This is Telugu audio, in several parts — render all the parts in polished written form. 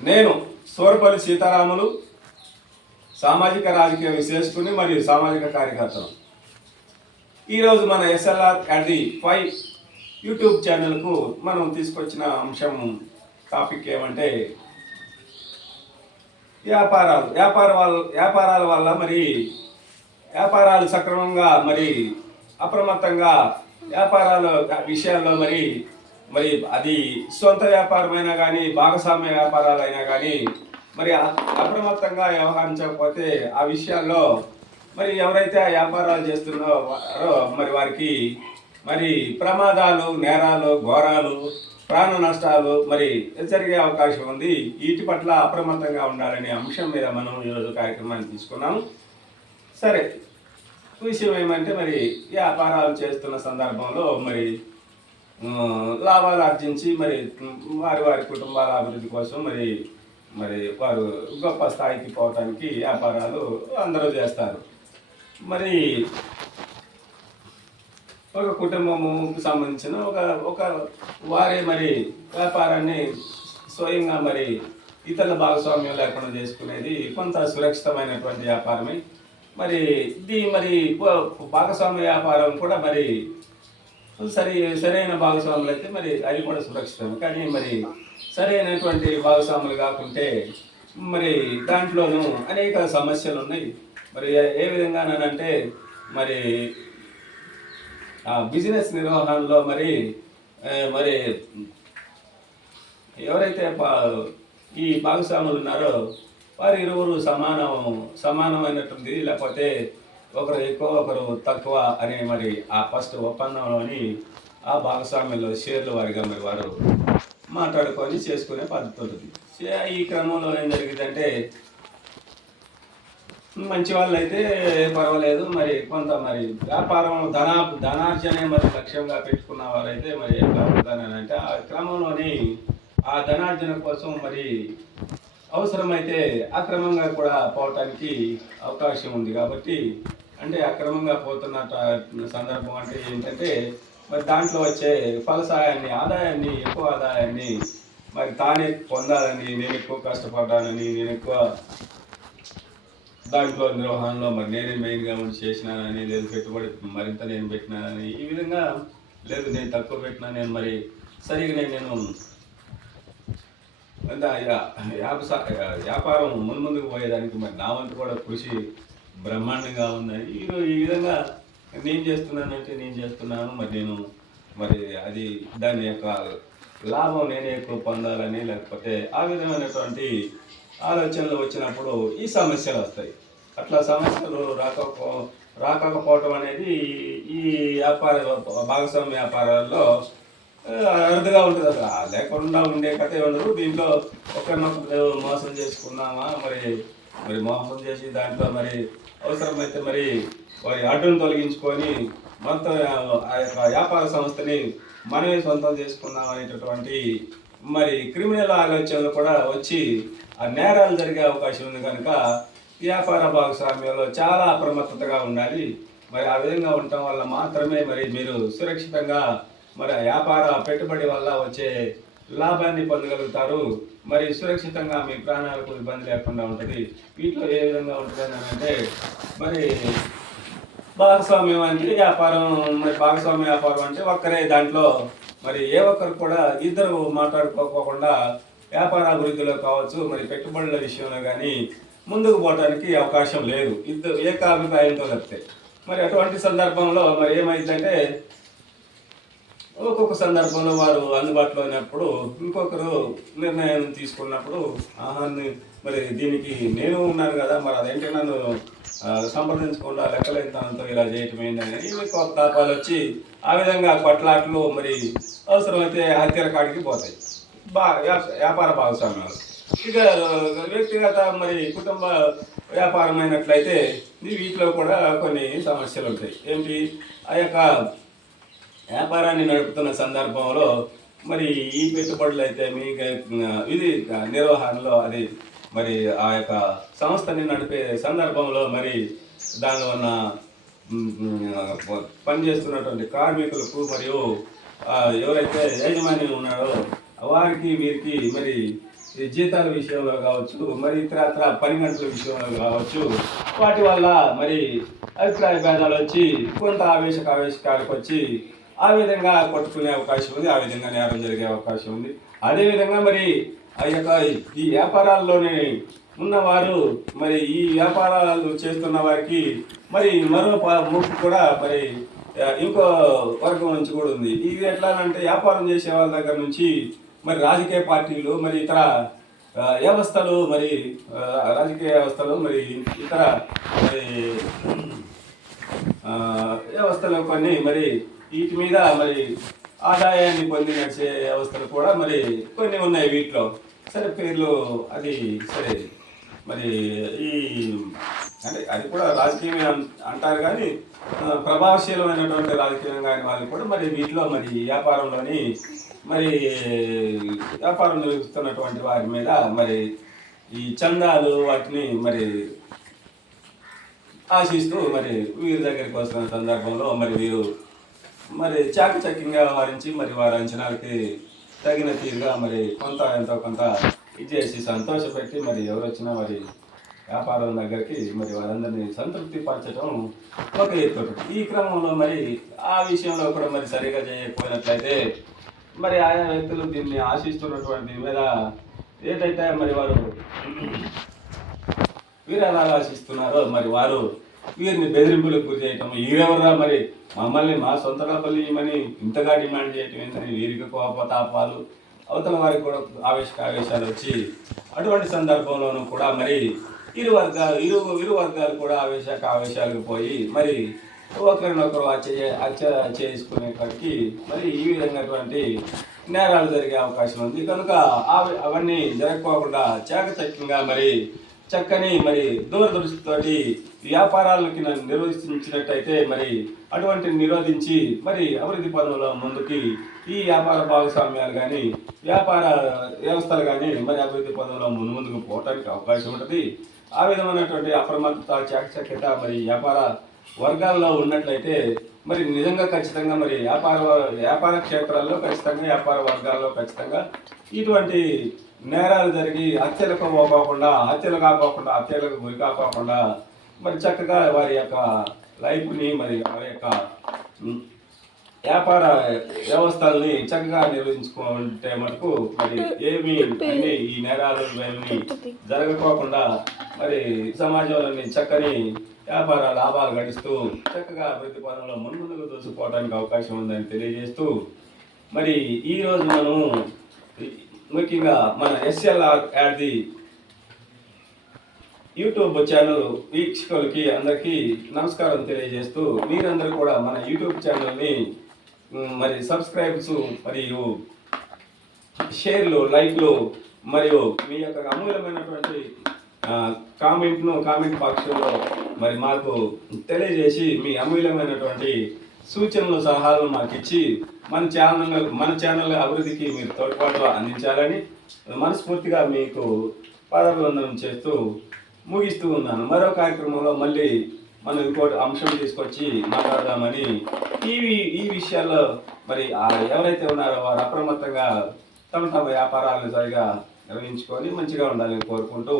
నేను సూరపల్లి సీతారాములు, సామాజిక రాజకీయ విశ్లేషకుని మరియు సామాజిక కార్యకర్తను. ఈరోజు మన SLR@5 యూట్యూబ్ ఛానల్కు మనం తీసుకొచ్చిన అంశం టాపిక్ ఏమంటే వ్యాపారాల వల్ల మరి వ్యాపారాలు సక్రమంగా మరి అప్రమత్తంగా వ్యాపారాల విషయాల్లో మరి అది సొంత వ్యాపారమైనా కానీ భాగస్వామ్య వ్యాపారాలైనా కానీ మరి అప్రమత్తంగా వ్యవహరించకపోతే ఆ విషయాల్లో మరి ఎవరైతే ఆ వ్యాపారాలు చేస్తున్నారో మరి వారికి మరి ప్రమాదాలు, నేరాలు, ఘోరాలు, ప్రాణ నష్టాలు మరి జరిగే అవకాశం ఉంది. వీటి పట్ల అప్రమత్తంగా ఉండాలనే అంశం మీద మనం ఈరోజు కార్యక్రమాన్ని తీసుకున్నాము. సరే, విషయం ఏమంటే మరి వ్యాపారాలు చేస్తున్న సందర్భంలో మరి లాభాలు ఆర్జించి మరి వారి కుటుంబాల అభివృద్ధి కోసం మరి వారు గొప్ప స్థాయికి పోవటానికి వ్యాపారాలు అందరూ చేస్తారు. మరి ఒక కుటుంబముకు సంబంధించిన ఒక వారే మరి వ్యాపారాన్ని స్వయంగా మరి ఇతరుల భాగస్వామ్యం లేకుండా చేసుకునేది కొంత సురక్షితమైనటువంటి వ్యాపారమే. మరి మరి భాగస్వామ్య వ్యాపారం కూడా మరి సరైన భాగస్వాములు అయితే మరి అది కూడా సురక్షితం. కానీ మరి సరైనటువంటి భాగస్వాములు కాకుంటే మరి దాంట్లోనూ అనేక సమస్యలు ఉన్నాయి. మరి ఏ విధంగానంటే మరి బిజినెస్ నిర్వహణలో మరి ఎవరైతే ఈ భాగస్వాములు ఉన్నారో వారు ఇరువురు సమానమైనటువంటి, లేకపోతే ఒకరు ఎక్కువ ఒకరు తక్కువ అనే మరి ఆ ఫస్ట్ ఒప్పందంలోని ఆ భాగస్వామ్యంలో షేర్లు వారిగా మరి వారు మాట్లాడుకొని చేసుకునే పద్ధతి ఉంటుంది. ఈ క్రమంలో ఏం జరిగిందంటే మంచి వాళ్ళు అయితే పర్వాలేదు, మరి కొంత మరి వ్యాపారం ధనార్జనే మరి లక్ష్యంగా పెట్టుకున్న వారైతే మరి అంటే ఆ క్రమంలోని ఆ ధనార్జన కోసం మరి అవసరమైతే అక్రమంగా కూడా పోవటానికి అవకాశం ఉంది. కాబట్టి అంటే అక్రమంగా పోతున్న సందర్భం అంటే ఏంటంటే మరి దాంట్లో వచ్చే ఫలసాయాన్ని, ఎక్కువ ఆదాయాన్ని మరి తానే పొందాలని, నేను ఎక్కువ కష్టపడ్డానని, నేను ఎక్కువ దాంట్లో నిర్వహణలో మరి నేనే మెయిన్గా ఉండి చేసినానని, లేదు పెట్టుబడి మరింత నేను పెట్టినానని, ఈ విధంగా లేదు నేను తక్కువ పెట్టినా, నేను మరి సరిగా నేను వ్యాపారం ముందుకు పోయేదానికి మరి నా వంతు కూడా కృషి బ్రహ్మాండంగా ఉందని ఈ విధంగా నేను చేస్తున్నాను. మరి అది దాని యొక్క లాభం నేనే ఎక్కువ పొందాలని, లేకపోతే ఆ విధమైనటువంటి ఆలోచనలు వచ్చినప్పుడు ఈ సమస్యలు వస్తాయి. అట్లా సమస్యలు రాకపోవటం అనేది ఈ భాగస్వామ్య వ్యాపారాల్లో అరుదుగా ఉంటుంది. అసలు లేకుండా ఉండే కథ ఉండదు. దీంట్లో ఒకరినొకరు మోసం చేసుకున్నామా, మరి మోసం చేసి దాంట్లో మరి అవసరమైతే మరి వారి అడ్డును తొలగించుకొని మొత్తం ఆ యొక్క వ్యాపార సంస్థని మనమే సొంతం చేసుకున్నాం అనేటటువంటి మరి క్రిమినల్ ఆలోచనలు కూడా వచ్చి ఆ నేరాలు జరిగే అవకాశం ఉంది. కనుక వ్యాపార భాగస్వామ్యంలో చాలా అప్రమత్తతగా ఉండాలి. మరి ఆ విధంగా ఉండటం వల్ల మాత్రమే మరి మీరు సురక్షితంగా మరి వ్యాపార పెట్టుబడి వల్ల వచ్చే లాభాన్ని పొందగలుగుతారు. మరి సురక్షితంగా మీ ప్రాణాలకు ఇబ్బంది లేకుండా ఉంటుంది. వీటిలో ఏ విధంగా ఉంటుంది అంటే మరి భాగస్వామ్యం అంటే భాగస్వామ్య వ్యాపారం అంటే ఒక్కరే దాంట్లో మరి ఏ ఒక్కరు కూడా ఇద్దరు మాట్లాడుకోకుండా వ్యాపార అభివృద్ధిలో కావచ్చు, మరి పెట్టుబడుల విషయంలో కానీ ముందుకు పోవడానికి అవకాశం లేదు, ఇద్దరు ఏకాభిప్రాయంతో తప్పితే. మరి అటువంటి సందర్భంలో మరి ఏమైందంటే ఒక్కొక్క సందర్భంలో వారు అందుబాటులో ఉన్నప్పుడు ఇంకొకరు నిర్ణయం తీసుకున్నప్పుడు మరి దీనికి నేను ఉన్నాను కదా, మరి అదేంటి నన్ను సంప్రదించకుండా లెక్కలేంతనంతో ఇలా చేయటం ఏంటని కోపాలు వచ్చి ఆ విధంగా కొట్లాట్లు మరి అవసరమైతే హత్యల కాడికి పోతాయి వ్యాపార భాగస్వామ్యాలు. ఇక వ్యక్తిగత మరి కుటుంబ వ్యాపారమైనట్లయితే వీటిలో కూడా కొన్ని సమస్యలు ఉంటాయి. ఏంటి, ఆ యొక్క వ్యాపారాన్ని నడుపుతున్న సందర్భంలో మరి ఈ పెట్టుబడులు అయితే ఇది నిర్వహణలో అది మరి ఆ యొక్క సంస్థని నడిపే సందర్భంలో మరి దానిలో ఉన్న పనిచేస్తున్నటువంటి కార్మికులకు మరియు ఎవరైతే యాజమాన్యం ఉన్నారో వారికి వీరికి మరి ఈ జీతాల విషయంలో కావచ్చు, మరి ఇతరత్ర పని గంటల విషయంలో కావచ్చు, వాటి వల్ల మరి అభిప్రాయ భేదాలు వచ్చి కొంత ఆవేశకాలకు వచ్చి ఆ విధంగా కొట్టుకునే అవకాశం ఉంది, ఆ విధంగా నేరం జరిగే అవకాశం ఉంది. అదేవిధంగా మరి ఆ యొక్క ఈ వ్యాపారాల్లోనే ఉన్నవారు మరి ఈ వ్యాపారాలు చేస్తున్న వారికి మరి మరో ముప్పు కూడా మరి ఇంకో వర్గం నుంచి కూడా ఉంది. ఇది ఎట్లా అంటే వ్యాపారం చేసే వాళ్ళ దగ్గర నుంచి మరి రాజకీయ పార్టీలు, మరి ఇతర వ్యవస్థలు, మరి రాజకీయ వ్యవస్థలు, మరి ఇతర మరి వ్యవస్థలు కొన్ని మరి వీటి మీద మరి ఆదాయాన్ని పొంది నడిచే వ్యవస్థలు కూడా మరి కొన్ని ఉన్నాయి వీటిలో. సరే పేర్లు అది సరే మరి ఈ అంటే అది కూడా రాజకీయమే అంటారు, కానీ ప్రభావశీలమైనటువంటి రాజకీయం కాని వాళ్ళు కూడా మరి వీటిలో మరి వ్యాపారంలోని మరి వ్యాపారం నిర్వహిస్తున్నటువంటి వారి మీద మరి ఈ చందాలు వాటిని మరి ఆశిస్తూ మరి వీరి దగ్గరికి వస్తున్న సందర్భంలో మరి వీరు మరి చాకచక్యంగా వ్యవహరించి మరి వారి అంచనాలకి తగిన తీరుగా మరి ఎంతో కొంత ఇచ్చేసి సంతోషపెట్టి మరి ఎవరు వచ్చినా మరి వ్యాపారం దగ్గరికి మరి వారందరినీ సంతృప్తి పరచడం ఒక ఎత్తు. ఈ క్రమంలో మరి ఆ విషయంలో కూడా మరి సరిగా చేయకపోయినట్లయితే మరి ఆయా వ్యక్తులు దీన్ని ఆశిస్తున్నటువంటి మీద ఏదైతే మరి వారు వీరాలు ఆశిస్తున్నారో మరి వారు వీరిని బెదిరింపులకు గురి చేయటం, వీరెవరా మరి మమ్మల్ని మా సొంత డబ్బులు ఇవ్వమని ఇంతగా డిమాండ్ చేయటం ఏంటని వీరికి కోపతాపాలు, అవతల వారికి కూడా ఆవేశాలు వచ్చి అటువంటి సందర్భంలోనూ కూడా మరి ఇరు వర్గాలు కూడా ఆవేశాలకు పోయి మరి ఒకరినొకరు హత్య చేసుకునేప్పటికీ మరి ఈ విధంగాటువంటి నేరాలు జరిగే అవకాశం ఉంది. కనుక అవన్నీ జరగకోకుండా చాకచక్యంగా మరి చక్కని మరి దూరదృష్టితోటి వ్యాపారాలకి నిర్వహించినట్టయితే మరి అటువంటి నిరోధించి మరి అభివృద్ధి పనుల ముందుకి ఈ వ్యాపార భాగస్వామ్యాలు కానీ వ్యాపార వ్యవస్థలు కానీ మరి అభివృద్ధి పనుల ముందుకు పోవడానికి అవకాశం ఉంటుంది. ఆ విధమైనటువంటి అప్రమత్తత, చాకచక్యత మరి వ్యాపార వర్గాల్లో ఉన్నట్లయితే మరి నిజంగా ఖచ్చితంగా మరి వ్యాపార క్షేత్రాల్లో ఖచ్చితంగా, వ్యాపార వర్గాల్లో ఖచ్చితంగా ఇటువంటి నేరాలు జరిగి హత్యలకు గురి కాకోకుండా మరి చక్కగా వారి యొక్క లైఫ్ని మరి వారి యొక్క వ్యాపార వ్యవస్థల్ని చక్కగా నిర్వహించుకుంటే మటుకు మరి అన్ని ఈ నేరాలు ఇవన్నీ జరగకోకుండా మరి సమాజంలోని చక్కని వ్యాపార లాభాలు గడిస్తూ చక్కగా అభివృద్ధి పదంలో ముందుకు దూసుకుపోవడానికి అవకాశం ఉందని తెలియజేస్తూ మరి ఈరోజు మనం ముఖ్యంగా మన ఎస్ఎల్ఆర్ యాడ్ది యూట్యూబ్ ఛానల్ వీక్షకులకి అందరికీ నమస్కారం తెలియజేస్తూ మీరందరూ కూడా మన యూట్యూబ్ ఛానల్ని మరి సబ్స్క్రైబ్స్ మరియు షేర్లు, లైక్లు మరియు మీ యొక్క అమూల్యమైనటువంటి కామెంట్ బాక్స్లో మరి మాకు తెలియజేసి మీ అమూల్యమైనటువంటి సూచనలు, సలహాలు మాకు ఇచ్చి మన ఛానల్ అభివృద్ధికి మీరు తోడ్పాటు అందించాలని మనస్ఫూర్తిగా మీకు పాదాభివందనం చేస్తూ ముగిస్తూ ఉన్నాను. మరో కార్యక్రమంలో మళ్ళీ మనం ఇంకోటి అంశం తీసుకొచ్చి మాట్లాడదామని ఈ విషయాల్లో మరి ఎవరైతే ఉన్నారో వారు అప్రమత్తంగా తమ వ్యాపారాలను సరిగా నిర్వహించుకొని మంచిగా ఉండాలని కోరుకుంటూ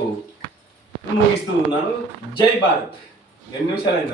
ముగిస్తూ ఉన్నాను. జై భారత్. 2 నిమిషాలైంది.